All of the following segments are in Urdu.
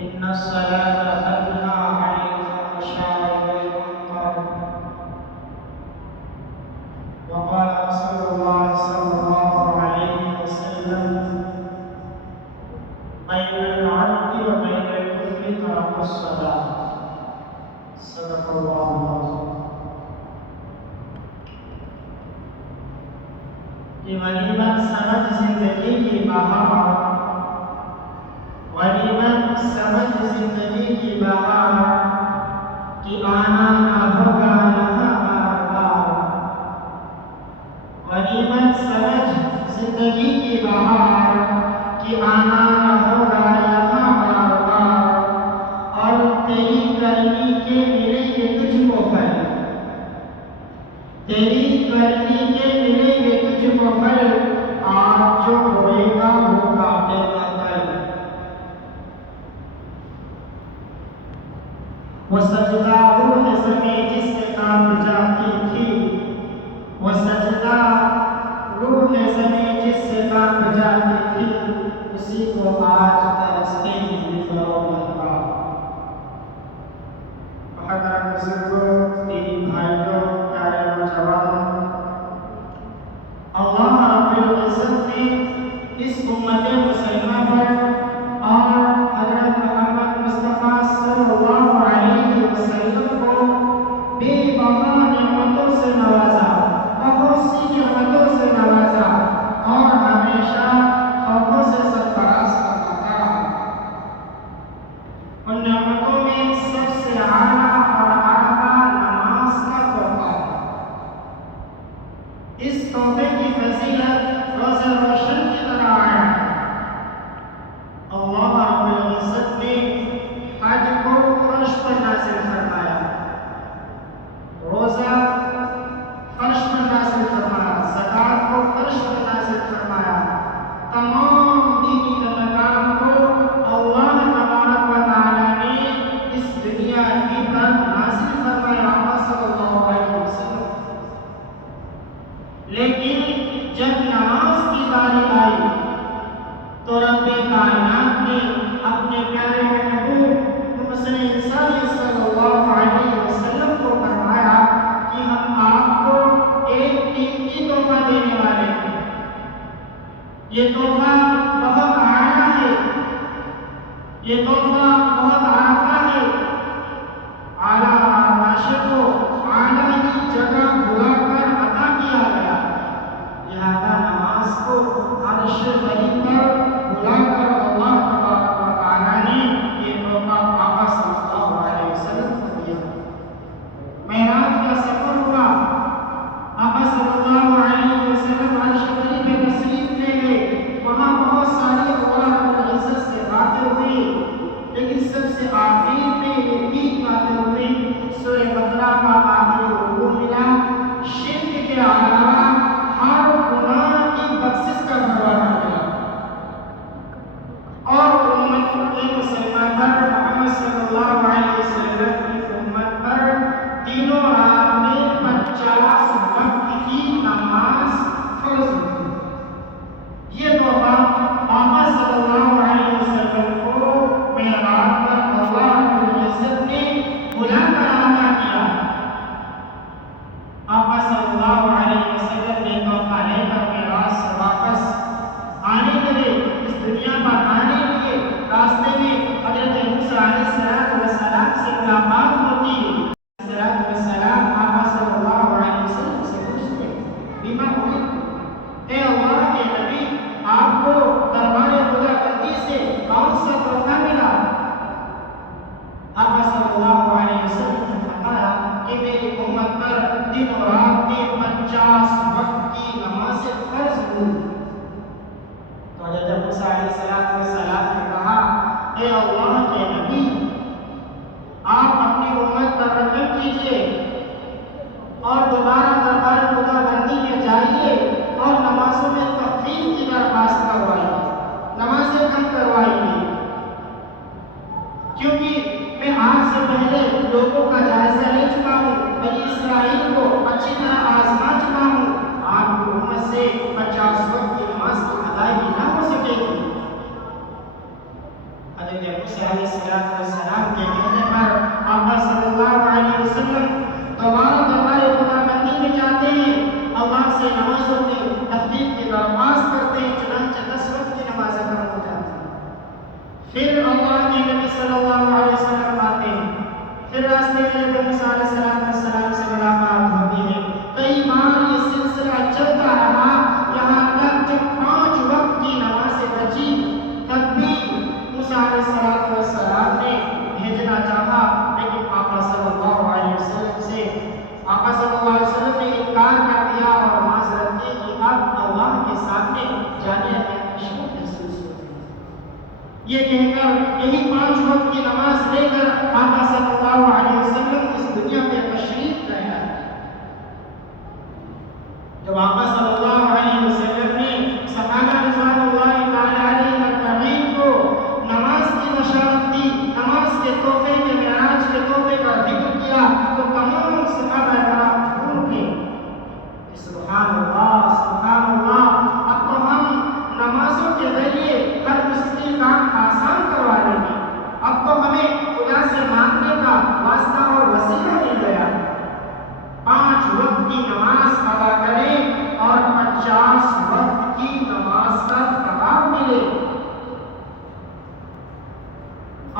إن الصلاة تنهى عن الفحشاء والمنكر. وقال رسول الله صلى الله عليه وسلم: بين العبد وبين الكفر ترك الصلاة. صدق الله العظيم. کہ غنیمت سمجھ زندگی کی بہار، غنیمت سمجھ زندگی کی بہار کہ آنا نہ ہوگا یہاں بار بار. غنیمت سمجھ زندگی کی بہار کہ آنا نہ ہوگا یہاں بار بار. اور تیری کرنی کے ملیں گے تجھ کو پھل، تیری کرنی کے ملیں گے تجھ کو پھل. آج جو ہوئے گا وہ کاٹے گا کل. وہ سجدہ روح زمیں جس سے کانپ جاتی تھی، وہ سجدہ روح زمیں جس سے کانپ جاتی تھی، اسی کو آج ترستے ہی بزرگوں کا. محترم بزرگوں، دینی بھائیوں، پیارے نوجوانوں، اللہ رب العزت نے اس امت مسلمہ پر اور حضرت محمد مصطفیٰ صلی اللہ علیہ وسلم کو بے بہا نعمتوں سے نوازا، بہت سی نعمتوں سے نوازا اور ہمیشہ خوفوں سے سرفراز کرتا. ان نعمتوں میں سب سے اعلیٰ اور اعلیٰ نماز کا تحفہ. اس تحفے کی فضیلت روز روشن کی طرح ہے. اللہ رب العزت نے حج کو فرش پر نازل فرمایا، روزہ فرش پر نازل فرمایا، زکات کو فرش پر نازل فرمایا. تمام دینی احکام کو اللہ تبارک و تعالی نے اس دنیا ہی پر نازل فرمایا صلی اللہ علیہ وسلم. لیکن جب نماز کی باری آئی تو رب کائنات نے اپنے پیارے محبوب محسن انسانی صلی اللہ علیہ وسلم کو فرمایا کہ ہم آپ کو ایک قیمتی تحفہ دینے والے ہیں. یہ تحفہ بہت اعلیٰ ہے، یہ تحفہ بہت اعلیٰ ہے. اعلیٰ عرش کو اعلیٰ کی جگہ بلا کر عطا کیا گیا، لہذا نماز کو عرش بری پر بلا کر اللہ تبارک و تعالی نے یہ تحفہ آقا صلی اللہ علیہ وسلم کو دیا. معراج کا سفر ہوا، آقا صلی اللہ علیہ وسلم عرش بری پہ تشریف لے گئے. وہاں بہت ساری اللہ رب العزت سے باتیں ہوئی، لیکن سب سے آخر میں یہ تین باتیں ہوئی. سورہ بقرہ کا آخری رکوع ملا، شرک کے علاوہ ہر گناہ کی بخشش کا دروازہ ملا، اور امت مسلمہ پر محمد صلی اللہ علیہ وسلم کی امت پر دنوں رات میں 50 وقت کی نماز فرض ہوئی. یہ تحفہ آقا صلی اللہ علیہ وسلم کو معراج پر اللہ رب العزت نے بلا کر عطا کیا. آقا صلی اللہ علیہ وسلم نے تحفہ لے کر معراج سے واپس آنے لگے. اس دنیا پر آنے لگے، راستے میں حضرت موسیٰ علیہ السلام سے ملاقات ہوتی. السلام آقا صلی اللہ علیہ وسلم سے پوچھتے: بیما ہوئی، اے اللہ کے نبی، آپ کو دربار خدا بندی سے کون سا تحفہ ملا؟ آقا صلی اللہ علیہ وسلم نے فرمایا کہ میری امت پر دن و رات میں 50 وقت کی نماز فرض ہوئی. تو حضرت موسیٰ علیہ السلام نے کہا: اے اللہ کے نبی، آپ اپنی امت پر رحم کیجیے اور دوبارہ دربار خدا بندی میں جائیے اور نمازوں میں تخفیف کی درخواست کروائیے، نمازیں کم کروائیے. کیونکہ میں آپ سے پہلے لوگوں کا جائزہ لے چکا ہوں، بنی اسرائیل کو اچھی طرح آزما چکا ہوں. آپ کی امت سے 50 وقت کی نماز کی ادائیگی نہ ہو سکے گی. حضرت موسیٰ علیہ السلام کے کہنے پر آقا صلی اللہ علیہ وسلم دوبارہ دربار خدا بندی میں جاتے ہیں، اللہ سے نمازوں کی تخفیف کی درخواست کرتے ہیں، چنانچہ 10 وقت کی نماز ادا ہو جاتی ہے۔ پھر اللہ کے نبی صلی اللہ علیہ وسلم آتے ہیں، پھر راستے میں نبی موسیٰ علیہ السلام سے ملاقات ہوتی ہے۔ کئی بار یہ سلسلہ چلتا رہا، یہاں تک جب 5 وقت کی نمازیں بچی تب بھی موسیٰ علیہ السلام نے بھیجنا چاہا، لیکن آقا صلی اللہ علیہ وسلم نے انکار کر دیا اور معذرت کی کہ اب اللہ کے سامنے جانے میں مشکل محسوس ہوتی ہے۔ یہ کہہ کر یہی 5 وقت کی نماز لے کر آقا صلی اللہ علیہ وسلم اس دنیا میں تشریف لے آئے۔ جب آقا صلی اللہ علیہ وسلم نے صحابہ رضوان اللہ تعالی علیہم اجمعین کو نماز کی بشارت دی، نماز کے تحفے کے معراج کے تحفے کا ذکر کیا، تو تمام صحابہ کرام جھوم گئے۔ سبحان اللہ، سبحان اللہ، اب تو ہم نمازوں کے ذریعے ہر مشکل کام آسان کروا لیں گے، اب تو ہمیں خدا سے مانگنے کا واسطہ اور وسیلہ مل گیا۔ 5 وقت کی نماز ادا کریں اور 50 وقت کی نماز کا ثواب ملے۔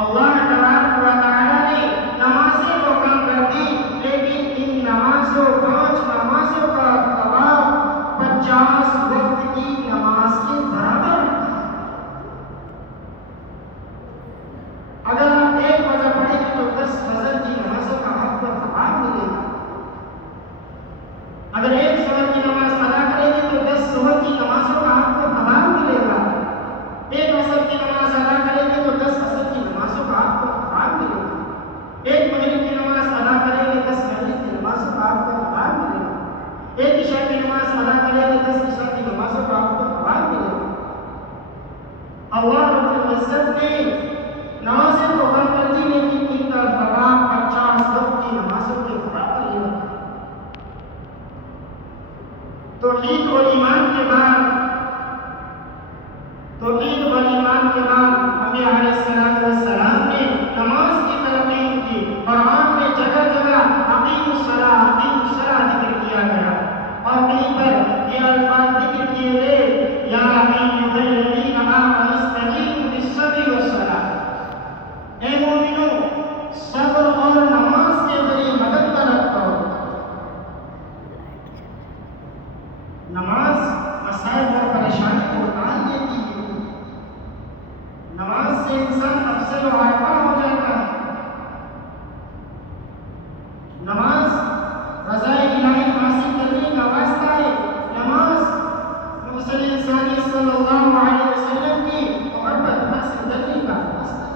اللہ تبارک و تعالی نے نمازیں تو کم کر دی، لیکن ان نمازوں 5 نمازوں کا ثواب 50 وقت کی نماز کے برابر ہے۔ اگر آپ 1 فجر پڑھیں گے تو 10 فجر کی نمازوں کا آپ کو ثواب ملے گا۔ اگر 1 ظہر کی نماز ادا کریں گے تو 10 ظہر کی نمازوں کا آپ کو ثواب ملے گا۔ 1 عصر کی نماز ادا کریں گے تو 10 عصر کی نمازوں کا آپ کو ثواب ملے گا۔ 1 مغرب کی نماز ادا کریں گے 10 مغرب کی نمازوں کا آپ کو ثواب ملے گا۔ 1 عشاء کی نماز ادا کریں گے 10 عشاء کی نمازوں کا آپ کو ثواب ملے گا۔ اللہ رب العزت نے نمازیں تو کم کر دی، لیکن ان کا ثواب 50 وقت کی نمازوں کے برابر ہی رکھا۔ توحید اور ایمان کے بعد نبی علیہ السلام نے نماز کی تلقین کی۔ قرآن میں جگہ جگہ اقیموا الصلاۃ ذکر کیا گیا، اور کہیں پر یہ الفاظ ذکر کیے گئے، یا ایھا الذین آمنوا استعینوا بالصبر والصلاۃ، اے مومنو صبر اور نماز کے ذریعے مدد طلب کرو۔ نماز مسائل اور پریشانی کو ٹال دیتی ہے۔ نماز سے انسان افضل و اعلیٰ ہو جاتا ہے۔ نماز رضا الہی حاصل کرنے کا واسطہ ہے۔ نماز رسول انسانی صلی اللہ علیہ وسلم کی محبت حاصل کرنے کا واسطہ ہے،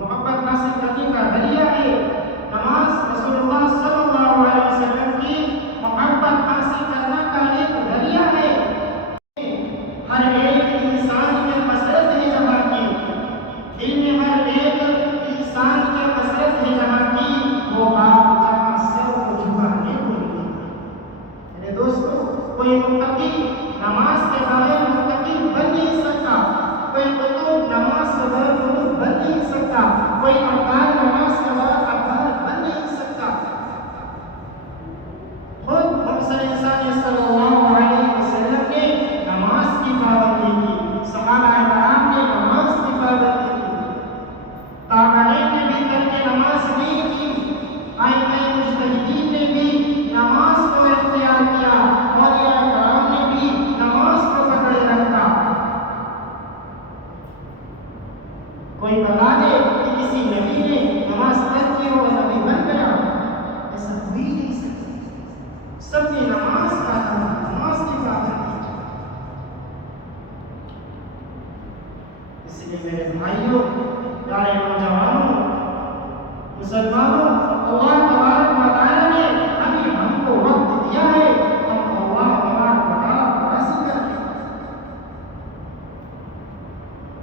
محبت حاصل کرنے کا ذریعہ ہے۔ نماز رسول اللہ صلی اللہ علیہ وسلم کی محبت حاصل کرنے کا ایک ذریعہ ہے۔ ہر ایک انسان میں مسرت ہے جہاں کی، دل میں ہر ایک انسان کے مسرت ہے جہاں کی، وہ بات جہاں سر کو جھکانے کو ملی۔ میرے دوستو، کوئی متقی نماز کے بغیر متقی بن نہیں سکتا، کوئی قطب نماز کے بغیر قطب بن نہیں سکتا، کوئی ابدال نماز کے بغیر ابدال بن نہیں سکتا۔ خود محسن انسانی صلی اللہ علیہ وسلم نے نماز کی پابندی کی، صحابہ کرام نے نماز کی پابندی کی، تابعین نے بھی کر کے نماز نہیں کی، ائمہ مجتہدین نے بھی نماز کو اختیار کیا، اولیاء کرام نے بھی نماز کو پکڑے رکھا۔ کوئی بتا دے کہ کسی نبی نے نماز ترک کی اور نبی بن گیا، ایسا کوئی نہیں سکتا۔ سب نے نماز کا نماز کی پابندی کی۔ اس لیے میرے بھائیوں، پیارے نوجوانوں، مسلمانوں، اللہ تبارک و تعالی نے ابھی ہم کو وقت دیا ہے، ہم اللہ تبارک و تعالی کو راضی کریں۔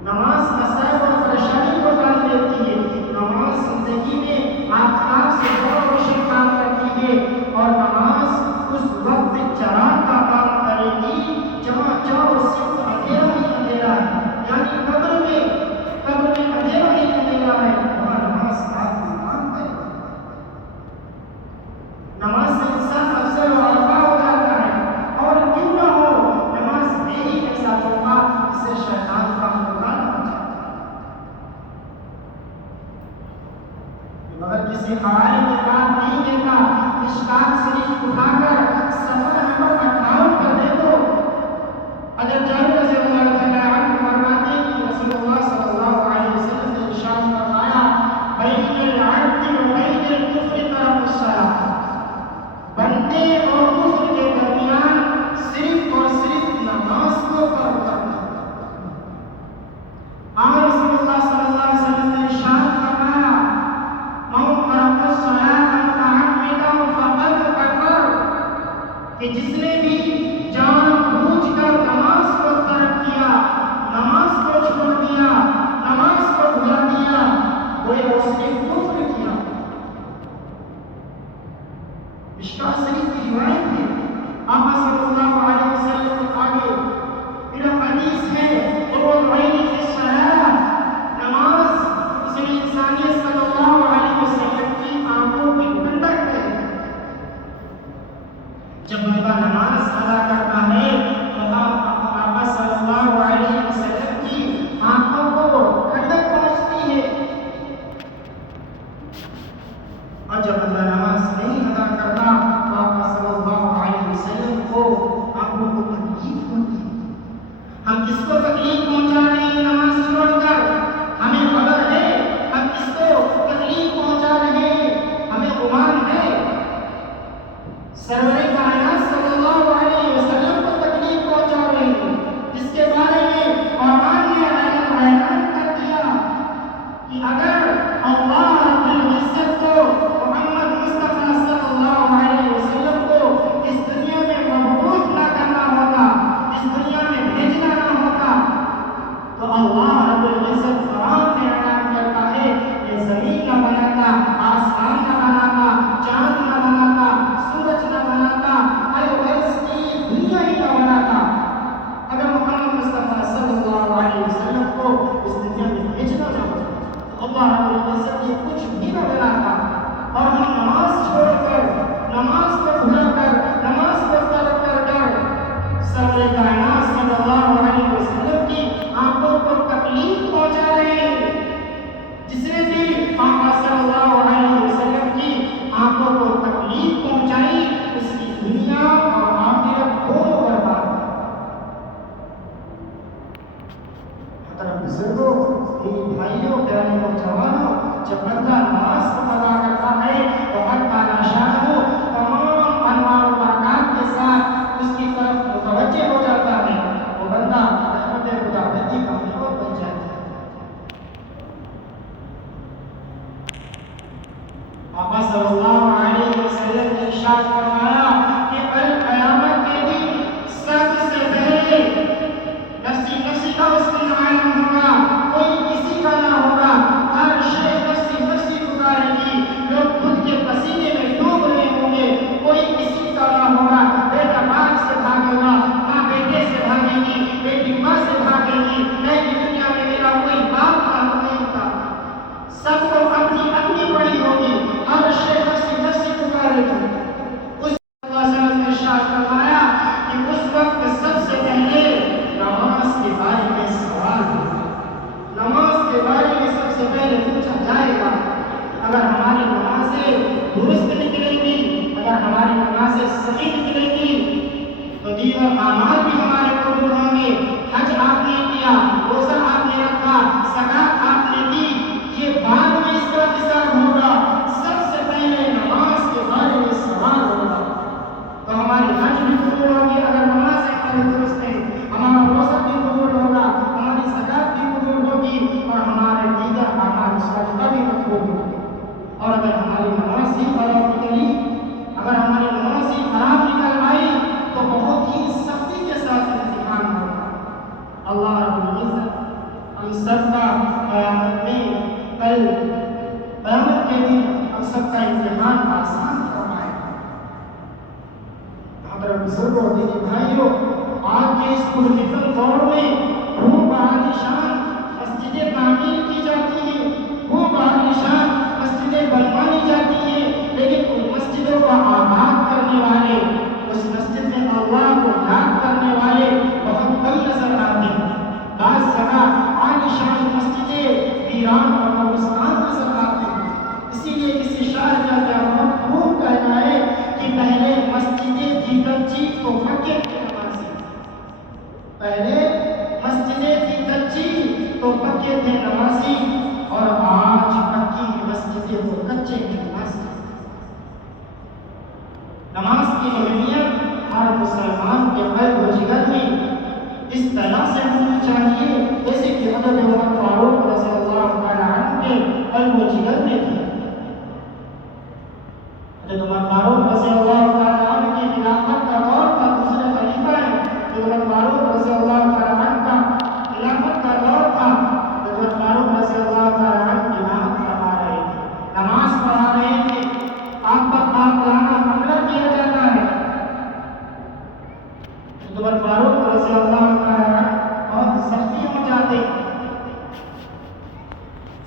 نماز مسائل اور پریشانی کو ٹال دیتی ہے۔ نماز زندگی میں آفتاب سے بہت روشن کام کرتی ہے، اور نماز اس وقت چراغ کا کام کرے گی جہاں چاروں صرف اندھیرا ہی اندھیرا ہے، یعنی قبر میں سے حوالے کے بعد نہیں دیتا، مشکات شریف اٹھا کر صفحہ نمبر 58 پر دیکھو، حضرت جابر رضی اللہ تعالیٰ عنہ فرماتے ہیں کہ رسول اللہ صلی اللہ علیہ وسلم نے ارشاد فرمایا بین العبد و بین الکفر ترک الصلاۃ، بندے اور کفر کے درمیان صرف اور صرف نماز کو ترک کرنا۔ اور رسول اللہ صلی اللہ علیہ وسلم نے ارشاد فرمایا من ترک الصلاۃ متعمدا فقد کفر، کہ جس نے بھی جان بوجھ کر نماز کو ترک کیا، نماز کو چھوڑ دیا، نماز کو بھلا دیا، گویا اس نے کفر کیا۔ مشکات شریف کی روایت ہے، آقا صلی اللہ علیہ وسلم کے آگے پھر حدیث ہے قرۃ العین فی الصلاۃ، نماز اس انسانیت صلی اللہ علیہ وسلم کی آنکھوں کی ٹھنڈک ہے۔ جب بندہ نماز ادا کرتا ہے تو آقا صلی اللہ علیہ وسلم کی آنکھوں کو ٹھنڈک پہنچتی ہے، اور جب بندہ نماز نہیں ادا کرتا تو آقا صلی اللہ علیہ وسلم کو آنکھوں کو تکلیف ہوتی ہے۔ ہم کس کو تکلیف پہنچا رہے ہیں نماز چھوڑ کر؟ ہمیں خبر ہے ہم کس کو تکلیف پہنچا رہے ہیں، ہمیں گمان ہے۔ سرور کائنات صلی اللہ علیہ وسلم کو تکلیف پہنچا رہے ہیں، جس کے بارے میں قرآن نے اعلان کر دیا کہ اگر اللہ رب العزت کو محمد مصطفیٰ صلی اللہ علیہ وسلم کو اس دنیا میں مبعوث نہ کرنا ہوتا، اس دنیا میں بھیجنا نہ ہوتا، تو اللہ رب العزت قرآن میں اعلان کرتا ہے کہ زمین نہ بناتا، آسمان نہ بناتا، چاند نہ بناتا، سورج نہ بناتا، الورس کی دنیا ہی نہ بناتا، اگر محمد مصطفیٰ صلی اللہ علیہ وسلم کو اس دنیا میں بھیجنا نہ ہوتا، اللہ رب العزت یہ کچھ بھی نہ بناتا، اور ہم نماز چھوڑ کر، نماز کو بھلا کر، نماز کو ترک کر سرور کائنات صلی اللہ علیہ وسلم کی آنکھوں کو تکلیف پہنچا رہے ہیں۔ جس نے بھی آقا صلی اللہ علیہ وسلم کی آنکھوں کو تکلیف پہنچائی، اس کی دنیا اور آخرت دونوں برباد۔ محترم بزرگوں، میری بھائیوں، پیارے نوجوانوں، جب بندہ نماز کو ادا کرتا ہے تو حق تعالیٰ شان ہو تمام انوار و برکات کے ساتھ اس کی طرف متوجہ ہو جاتا ہے، وہ بندہ رحمت خداوندی کا محور بن جاتا ہے۔ آقا صلی اللہ علیہ وسلم نے ارشاد فرمایا کہ القیامت کے دن سب سے پہلے نفسی نفسی کا اس دن عالم ہوگا، کوئی کسی کا نہ ہوگا، ہر شے نفسی نفسی پکارے گی، لوگ خود کے پسینے میں ڈوب رہے ہوں گے، کوئی کسی کا نہ ہوگا، بیٹا باپ سے بھاگے گا، ماں بیٹے سے بھاگے گی، بیٹی ماں سے بھاگے گی، نہیں دنیا میں میرا کوئی باپ نہیں تھا، سب کو اپنی اپنی پڑی ہوگی، ہر شے نفسی نفسی پکارے گی۔ اس اللہ صلی اللہ علیہ وسلم نے ارشاد فرمایا کہ اس وقت سب سے پہلے نماز کے بارے میں سوال ہوگا، نماز کے بارے میں سب سے پہلے پوچھا جائے گا۔ اگر ہماری نمازیں درست نکلیں گی، اگر ہماری نمازیں صحیح نکلیں گی تو دین اور اعمال بھی ہمارے قبول ہوں گے۔ حج آپ نے کیا، روزہ آپ نے رکھا، زکات آپ نے دی، یہ بعد میں اس کا حساب ہوگا، سب سے پہلے نماز کے بارے میں سوال ہوگا۔ تو ہماری حج بھی قبول ہوگی اگر نمازیں ہماری درست ہیں، ہمارا روزہ بھی قبول ہوگا، ہماری زکات بھی قبول ہوگی، اور ہمارے دیگر اعمال صالحہ بھی مقبول ہوگی۔ اور اگر ہماری نماز ہی خراب نکلی، اگر ہماری نماز ہی خراب نکل آئی تو بہت ہی سختی کے ساتھ امتحان ہوگا۔ اللہ رب العزت ہم سب کا قیامت میں، کل قیامت کے دن ہم سب کا امتحان آسان فرمائے۔ محترم بزرگوں، دینی بھائیوں، آج کے اس پرفتن دور میں خوب عالیشان مسجدیں تعمیر کی جاتی ہیں، خوب عالیشان مسجدیں بنوائی جاتی ہیں، لیکن ان مسجدوں کا آباد کرنے والے، اس مسجد میں اللہ کو یاد کرنے والے بہت کم نظر آتے ہیں۔ بعض جگہ عالیشان مسجدیں ویران اور قبرستان نظر آتے ہیں۔ اسی لیے کسی شاعر کا کیا خوب کہنا ہے کہ پہلے مسجدیں تھی کچی تو پکے تھے نمازی، پہلے مسجدیں تھی کچی تو پکے تھے نمازی، اور آج پکی مسجدیں تو کچے ہیں نمازی۔ نماز کی اہمیت ہر مسلمان کے قلب و جگر میں اس طرح سے ہونی چاہیے جیسے کہ حضرت عمر فاروق رضی اللہ تعالیٰ عنہ کے قلب و جگر میں تھی۔ حضرت عمر فاروق رضی اللہ تعالیٰ عنہ کی خلافت کا دور تھا، دوسرے خلیفہ ہیں حضرت عمر فاروق رضی اللہ تعالیٰ عنہ کا خلافت کا دور تھا۔ حضرت عمر فاروق رضی اللہ تعالیٰ عنہ امامت فرما رہے تھے، نماز پڑھا رہے تھے، آپ پر آپ لانا منع کیا جاتا ہے۔ حضرت عمر فاروق رضی اللہ تعالیٰ عنہ بہت سختی ہو جاتے،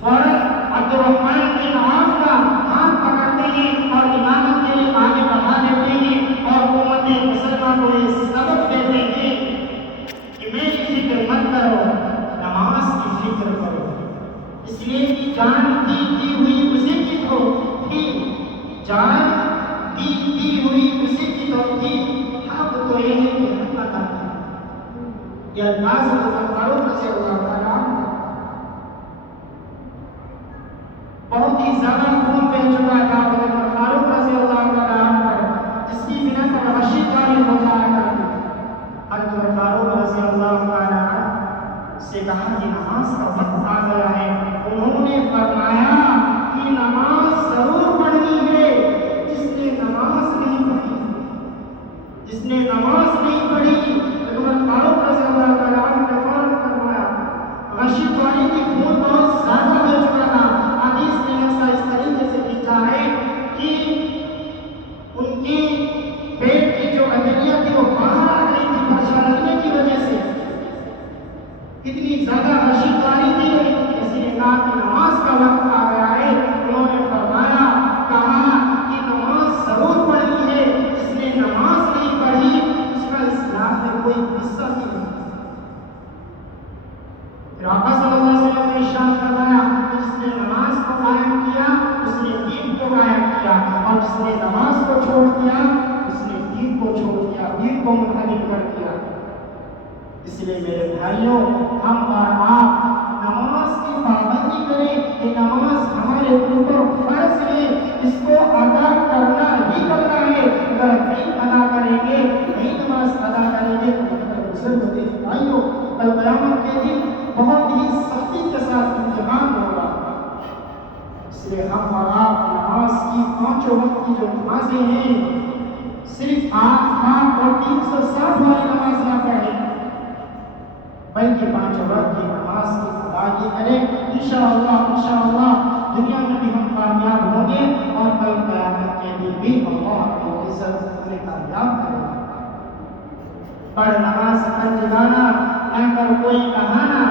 فوراً عبد الرحمن بن عوف کا ہاتھ پکڑتے ہیں اور امامت کے لیے آگے بڑھا دیتے ہیں اور امت مسلمہ کو یہ سبق دیتے ہیں کہ میری فکر مت کرو، نماز کی فکر کرو، اس لیے کہ جان دی ہوئی اسی کی تو تھی، جان دی ہوئی اسی کی تو تھی، حق تو یہ ہے کہ حق ادا کرو۔ یہ الفاظ حضرت فاروق رضی اللہ تعالیٰ عنہ بہت ہی زیادہ خون بہ چکا تھا حضرت فاروق رضی اللہ تعالیٰ عنہ پر، جس کی بنا پر وحشی جاری ہو جایا کرتی۔ حضرت فاروق رضی اللہ تعالیٰ عنہ سے کہا کہ نماز کا وقت آ گیا ہے، انہوں نے فرمایا کہ نماز ضرور پڑھنی ہے، جس نے نماز نہیں پڑھی، جس نے نماز نہیں پڑھی، حضرت فاروق رضی اللہ تعالیٰ عنہ نے فوراً فرمایا، وحشی جاری کی خون بہت زیادہ بہ چکا تھا۔ حدیث نے مسئلہ اس طریقے سے لکھا ہے کہ ان کی پیٹ کی جو اندریاں تھی وہ باہر آ گئی تھی پریشان رہنے کی وجہ سے، اتنی زیادہ وحشیگاری تھی۔ کسی نے کہا کہ نماز کا وقت آ گیا ہے، انہوں نے فرمایا کہا کہ نماز ضرور پڑھنی ہے، جس نے نماز نہیں پڑھی اس کا اسلام میں کوئی حصہ نہیں۔ پھر آقا صلی اللہ علیہ وسلم نے ارشاد فرمایا کہ جس نے نماز کو قائم کیا اس نے دین کو قائم کیا، اور جس نے نماز کو چھوڑ دیا اس نے دین کو چھوڑ دیا، دین کو منحرف کر دیا۔ اس لیے میرے بھائیوں، ہم اور آپ نماز کی پابندی کریں، یہ نماز ہمارے اوپر فرض ہے، اس کو ادا کرنا ہی کرنا ہے۔ اگر نہیں ادا کریں گے، نہیں نماز ادا کریں گے تو بزرگ ہوتے ہیں بھائیوں، کل قیامت کے دن بہت ہی سختی کے ساتھ امتحان ہوگا۔ اس لیے ہم اور آپ نماز کی پانچوں وقت کی جو نمازیں ہیں صرف 8 اور 360 والی نماز نہ پڑھیں، بلکہ 5 وقت کی نماز کی ادائیگی کریں۔ انشاءاللہ دنیا میں بھی ہم کامیاب ہوں گے اور کل قیامت کے دن بھی اللہ رب العزت ہمیں کامیاب کرے گا۔ پڑھ نماز پر جگانا نہ کر کوئی کہانا،